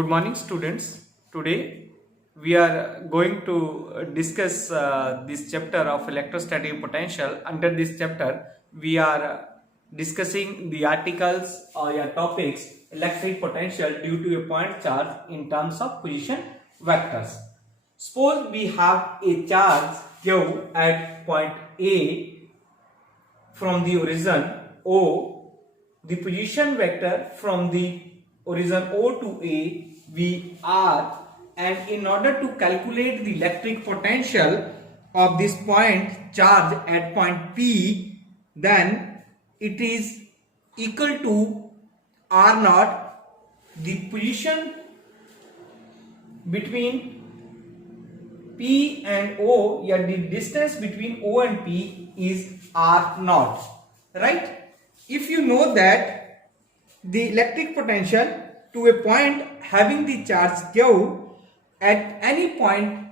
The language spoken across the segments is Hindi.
Good morning, students. Today we are going to discuss this chapter of electrostatic potential. Under this chapter, we are discussing the articles or topics electric potential due to a point charge in terms of position vectors. Suppose we have a charge Q at point A from the origin O, the position vector from the origin O to A V R, and in order to calculate the electric potential of this point charge at point P, then it is equal to R naught, the position between P and O, yeah, the distance between O and P is R naught, right? If you know that the electric potential to a point having the charge Q at any point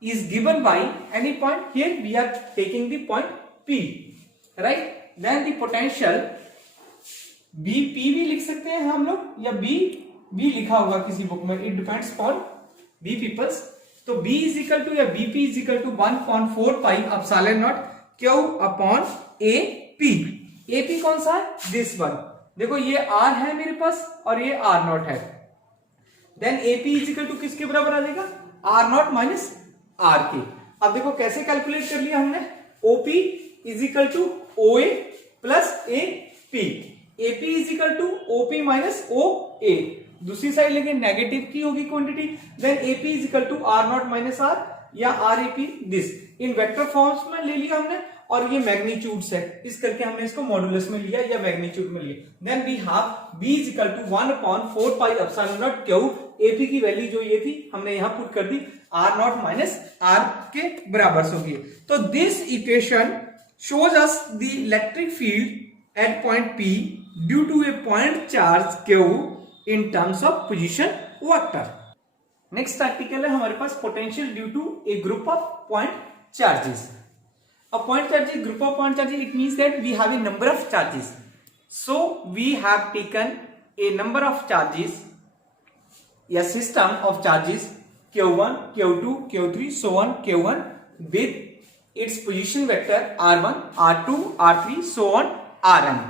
is given by any point, here we are taking the point P, right? Then the potential BP भी लिख सकते हैं हम लोग, या B भी लिखा होगा किसी बुक में, it depends upon B peoples. तो B is equal to या BP is equal to 1/4 pi epsilon naught Q upon AP. AP कौन सा है? This one. देखो ये R है मेरे पास और ये R naught है. Then AP is equal to किसके बराबर आ जाएगा? R naught minus R के. अब देखो कैसे कैलकुलेट कर लिया हमने. OP is equal to OA plus AP. AP is equal to OP minus OA. दूसरी साइड लेंगे नेगेटिव की होगी quantity, then AP is equal to R naught minus R या RAP this. In vector forms में ले लिया हमने और ये मैग्नीट्यूड्स है, इस करके हमने इसको मॉडुलस में लिया या मैग्नीट्यूड में लिया. Then we have B is equal to 1/4 pi epsilon naught Q. AP की वैल्यू जो ये थी हमने यहां पुट कर दी, R naught minus R के बराबर होगी. तो this equation shows us the electric field at point P due to a point charge Q in terms of position vector. Next article है हमारे पास potential due to a group of point charges. A point charge, group of point charges, it means that we have a number of charges. So we have taken a number of charges, a system of charges Q1, Q2, Q3, so on, Q1 with its position vector R1, R2, R3, so on, Rn.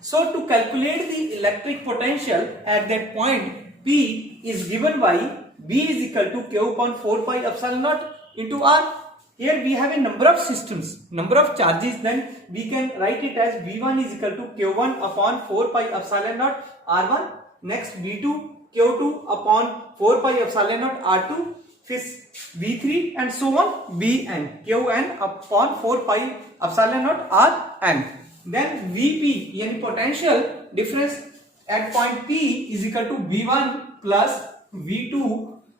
So to calculate the electric potential at that point P is given by B is equal to Q upon 4 pi epsilon naught into R. Here we have a number of systems, number of charges, then we can write it as V1 is equal to Q1 upon 4 pi epsilon naught R1, next V2 Q2 upon 4 pi epsilon naught R2, फिर V3 and so on Vn, Qn upon 4 pi epsilon naught Rn. Then Vp यानी potential difference at point P is equal to V1 plus V2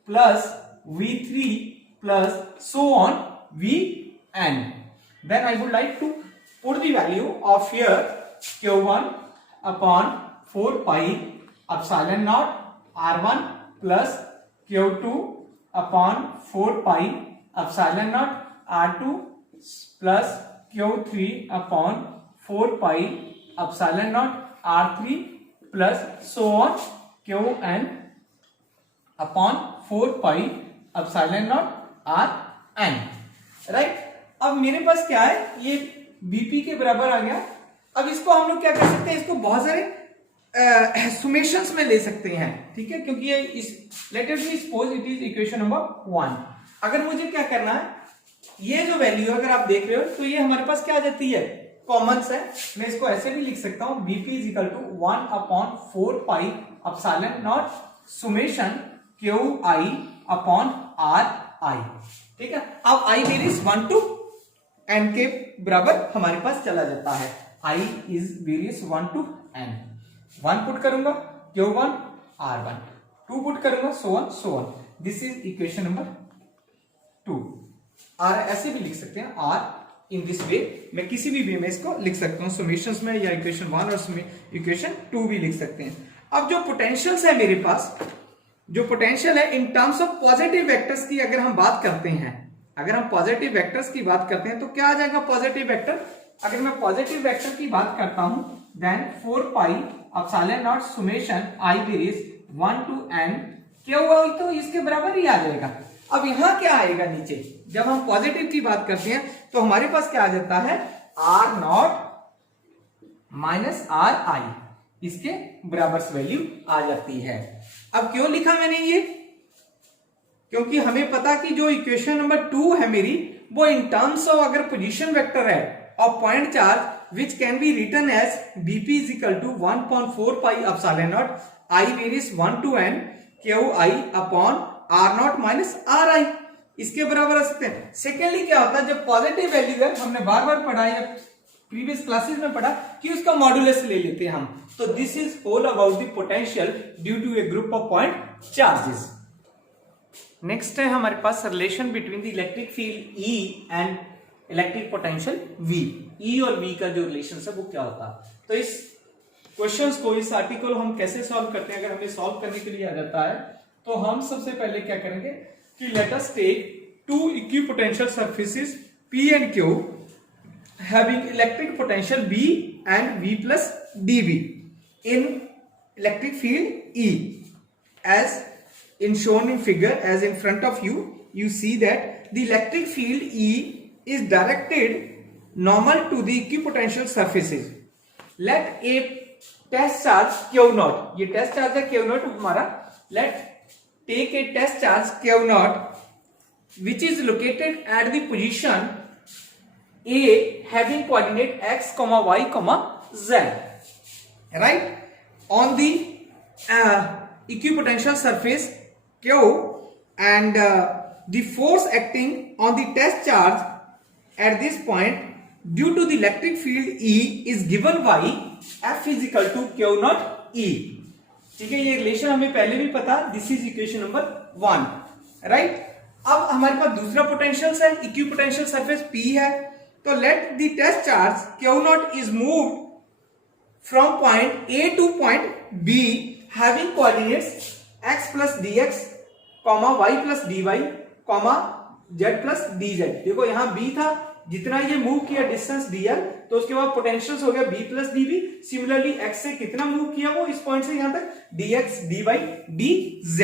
plus V3 plus so on Vn. Then I would like to put the value of here Q1 upon 4 pi epsilon naught R1 plus Q2 upon 4 pi epsilon naught R2 plus Q3 upon 4 pi epsilon naught R3 plus so on Qn upon 4 pi epsilon naught Rn. Right, अब मेरे पास क्या है, ये Bp के बराबर आ गया. अब इसको हम लोग क्या कर सकते हैं, इसको बहुत सारे सुमेशंस में ले सकते हैं, ठीक है, क्योंकि ये इस let us suppose it is equation number 1. अगर मुझे क्या करना है, ये जो वैल्यू अगर आप देख रहे हो तो ये हमारे पास क्या आ जाती है, कॉमन है. मैं इसको ऐसे भी लिख सकता हूं, Bp is equal to 1/4 pi epsilon naught summation Qi upon Ri. ठीक है, अब I वेरीज 1 to n के बराबर हमारे पास चला जाता है. I is varies 1 to n. 1 put करूंगा Q1 R1, 2 पुट करूंगा so on. This is equation number 2. R ऐसे भी लिख सकते हैं, R इन दिस वे. मैं किसी भी वे में इसको लिख सकता हूं, सुमेशंस में, या इक्वेशन 1 और इक्वेशन 2 भी लिख सकते हैं. अब जो पोटेंशियल्स है मेरे पास, जो पोटेंशियल है इन टर्म्स ऑफ पॉजिटिव वेक्टर्स की अगर हम बात करते हैं, अगर हम पॉजिटिव वेक्टर्स की बात करते हैं तो क्या आ जाएगा पॉजिटिव वेक्टर. अगर मैं पॉजिटिव वेक्टर की बात करता हूं, then 4 pi epsilon naught summation I varies 1 to n q i तो इसके बराबर ही आ जाएगा। अब यहां क्या आएगा नीचे, जब हम पॉजिटिव की बात करते हैं तो हमारे पास क्या आ जाता है, r naught minus r i, इसके बराबर वैल्यू आ जाती है। अब क्यों लिखा मैंने ये, क्योंकि हमें पता कि जो इक्वेशन नंबर 2 है मेरी, वो इन टर्म्स ऑफ अगर पोजीशन वेक्टर है of point charge which can be written as BP is equal to 1/4 pi epsilon naught i varies 1 to n q i upon r naught minus r i, इसके बराबर आ सकते हैं। सेकेंडली क्या होता है, जब पॉजिटिव वैल्यू है, हमने बार बार पढ़ा या प्रीवियस क्लासेस में पढ़ा कि उसका मॉडुलस ले लेते हैं हम, तो this is all about the potential due to a group of point charges. Next है हमारे पास relation between the electric field E and electric potential V। E और V का जो रिलेशन है वो क्या होता है, तो इस क्वेश्चंस को, इस आर्टिकल हम कैसे सॉल्व करते हैं, अगर हमें सॉल्व करने के लिए आ जाता है तो हम सबसे पहले क्या करेंगे कि let us take two equipotential surfaces P and Q having electric potential B and V plus dV in electric field E as in shown in figure, as in front of you, you see that the electric field E is directed normal to the equipotential surfaces. Let a test charge Q naught, ये टेस्ट चार्ज है Q naught हमारा, let take a test charge Q naught which is located at the position A having coordinate x, y, z, right, on the equipotential surface Q, and the force acting on the test charge at this point due to the electric field E is given by F is equal to Q naught E। ठीक है, ये रिलेशन हमें पहले भी पता, this is equation number 1, right. अब हमारे पास दूसरा पोटेंशियल है, इक्विपोटेंशियल सरफेस P है, तो let the test charge Q naught is moved from point A to point B having coordinates x plus dx, y plus dy, z plus dz। देखो यहाँ B था, जितना ये मूव किया डिस्टेंस dl, तो उसके बाद पोटेंशियल हो गया B plus dv। Similarly x से कितना मूव किया वो इस पॉइंट से यहां तक, dx, dy, dz।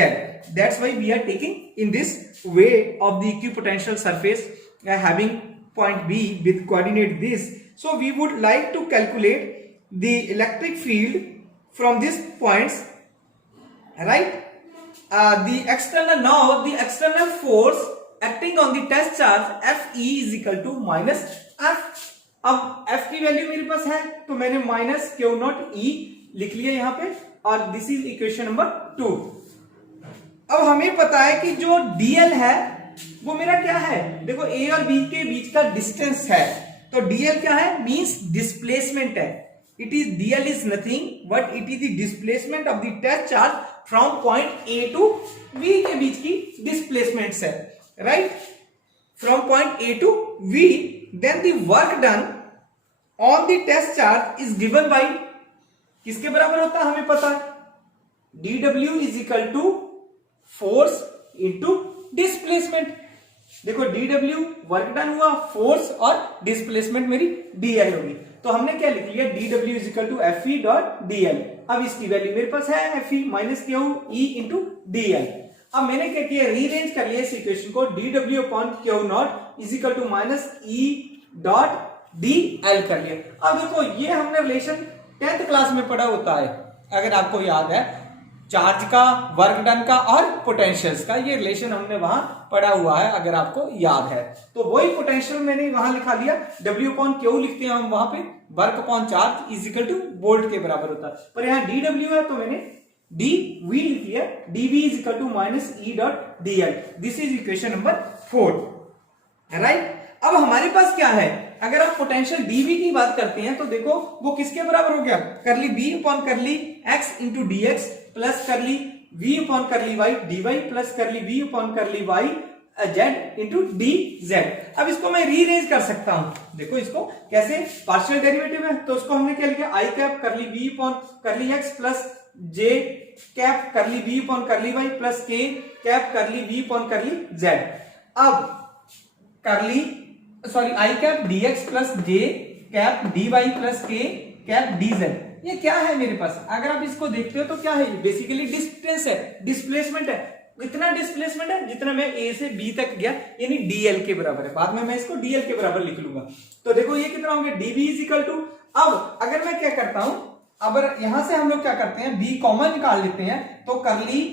That's why we are taking in this way of the equipotential surface having point B with coordinate this. So we would like to calculate the electric field from this points, right. The external force acting on the test charge Fe is equal to minus F। अब F की वैल्यू मेरे पास है तो मैंने माइनस Q naught E लिख लिया यहाँ पे, और दिस इज इक्वेशन नंबर 2। अब हमें पता है कि जो dl है वो मेरा क्या है, देखो A और B के बीच का डिस्टेंस है, तो dl क्या है, मींस डिस्प्लेसमेंट है। It is dl is nothing but it is the displacement of the test charge from point A to V के बीच की डिस्प्लेसमेंट्स है, right? From point A to V, then the work done on the test charge is given by, किसके बराबर होता है हमें पता है, dw is equal to force into displacement। देखो dw वर्क डन हुआ, फोर्स और डिस्प्लेसमेंट मेरी dl होगी, तो हमने क्या लिख लिया, dw is equal to fe dot dl। अब इसकी वैल्यू मेरे पास है fe minus Q e into dl। अब मैंने क्या किया, रीअरेंज कर लिया इस इक्वेशन को, dw upon q naught is equal to minus e dot dl कर लिया। अब देखो ये हमने रिलेशन 10th क्लास में पढ़ा होता है, अगर आपको याद है, चार्ज का, वर्क डन का और पोटेंशियल्स का, ये रिलेशन हमने वहां पढ़ा हुआ है, अगर आपको याद है। तो वही पोटेंशियल मैंने वहां लिखा लिया, W अपॉन क्यू लिखते हैं हम वहां पे, work upon charge is equal two volt के बराबर होता है, पर यहाँ dW है तो मैंने dV लिख लिया, dV is equal to minus E dot dl। This is equation number 4, right. अब हमारे पास क्या है, अगर आप पोटेंशियल dV की बात करते हैं तो देखो वो किसके बराबर हो गया, करली B अपॉन करली x इंटू dx प्लस करली V अपॉन करली y dy प्लस करली V अपॉन करली y z इंटू dz। अब इसको मैं रीअरेंज कर सकता हूं, देखो इसको कैसे, पार्शियल डेरिवेटिव है तो उसको हमने क्या लिखा, i कैप करली V अपॉन करली x प्लस j कैप करली V अपॉन करली y प्लस k कैप करली V अपॉन करली z। अब करली i cap dx plus j cap dy plus k cap dz, ये क्या है मेरे पास, अगर आप इसको देखते हो तो क्या है, बेसिकली डिस्टेंस है, डिस्प्लेसमेंट है, इतना डिस्प्लेसमेंट है जितना मैं ए से बी तक गया, यानी डीएल के बराबर है। बाद में मैं इसको डीएल के बराबर लिख लूंगा। तो देखो ये कितना होंगे, डीबी इज इक्वल टू, अब अगर मैं क्या करता हूं, अब यहां से हम लोग क्या करते हैं, बी कॉमन निकाल लेते हैं, तो करली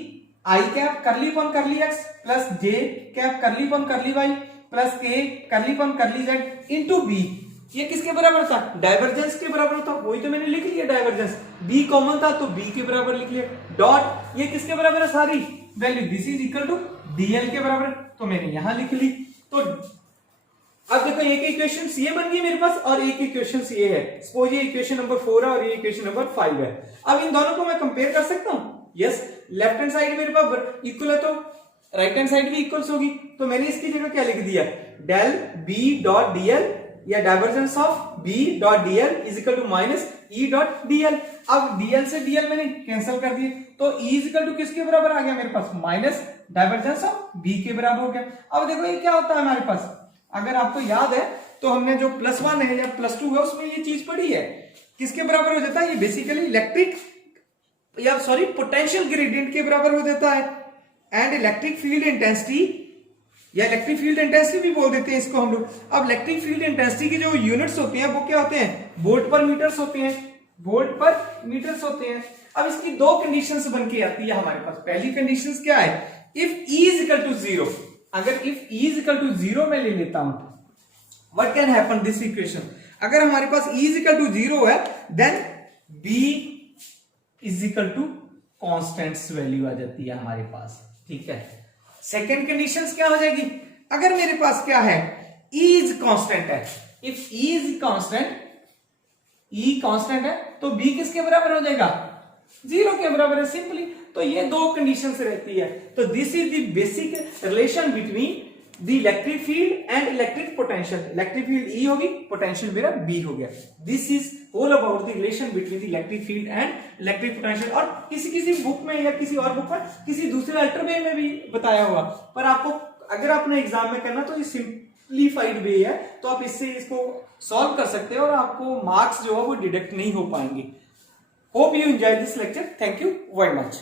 आई कैप करली पॉन करली एक्स प्लस जे कैप करली पॉन करली वाई प्लस के करली पॉन करली जेड इंटू बी, ये किसके बराबर था, डाइवर्जेंस के बराबर था, वही तो मैंने लिख लिया डाइवर्जेंस, बी कॉमन था तो बी के बराबर लिख लिया, डॉट ये किसके बराबर है, सारी value this is equal to dl के बराबर, तो मैंने यहां लिख ली। तो अब देखो एक इक्वेशन ये बन गई मेरे पास और एक इक्वेशन ये है, सपोज ये इक्वेशन नंबर 4 है और ये इक्वेशन नंबर 5 है। अब इन दोनों को मैं कंपेयर कर सकता हूं, यस, लेफ्ट हैंड साइड मेरे पास इक्वल है तो राइट हैंड साइड भी इक्वल्स होगी, तो मैंने इसकी जगह क्या लिख दिया, डेल बी डॉट डीएल या divergence of B dot dl is equal to minus E dot dl. अब डीएल से डीएल मैंने कैंसिल कर दिए, तो ई इज इक्वल टू किसके बराबर आ गया मेरे पास, माइनस डाइवर्जेंस ऑफ बी के बराबर हो गया। अब देखो ये क्या होता है हमारे पास, अगर आपको याद है तो हमने जो +1 है या +2 है उसमें ये चीज पढ़ी है, किसके बराबर हो जाता है, ये बेसिकली इलेक्ट्रिक या सॉरी पोटेंशियल ग्रेडियंट के बराबर हो जाता है, एंड इलेक्ट्रिक फील्ड इंटेंसिटी या इलेक्ट्रिक फील्ड इंटेंसिटी भी बोल देते हैं इसको हम लोग। अब इलेक्ट्रिक फील्ड इंटेंसिटी की जो यूनिट्स होती हैं वो क्या होते हैं, वोल्ट पर मीटर्स होते हैं, वोल्ट पर मीटर्स होते हैं। अब इसकी दो कंडीशंस बन के आती है हमारे पास, पहली कंडीशंस क्या है, if E is equal to 0, अगर if E is equal to 0 मैं ले लेता हूं, what can happen this equation, अगर हमारे पास E इज इक्वल टू 0 है then B is equal to constants value आ जाती है हमारे पास, ठीक है। सेकेंड कंडीशंस क्या हो जाएगी, अगर मेरे पास क्या है, E इज कांस्टेंट है, if E is constant, E constant है तो B किसके बराबर हो जाएगा, 0 के बराबर है सिंपली। तो ये दो कंडीशंस रहती है, तो this is the basic relation between the electric field and electric potential, electric field E होगी, पोटेंशियल मेरा B हो गया। This is all about the relation between the electric field and electric potential. और किसी बुक में या किसी और बुक में किसी दूसरे अल्टर वे में भी बताया हुआ, पर आपको अगर आपने एग्जाम में करना तो ये सिंप्लीफाइड वे है, तो आप इससे इसको सॉल्व कर सकते हैं और आपको मार्क्स जो है वो डिडक्ट नहीं हो पाएंगे। Hope you enjoy this lecture, thank you very much.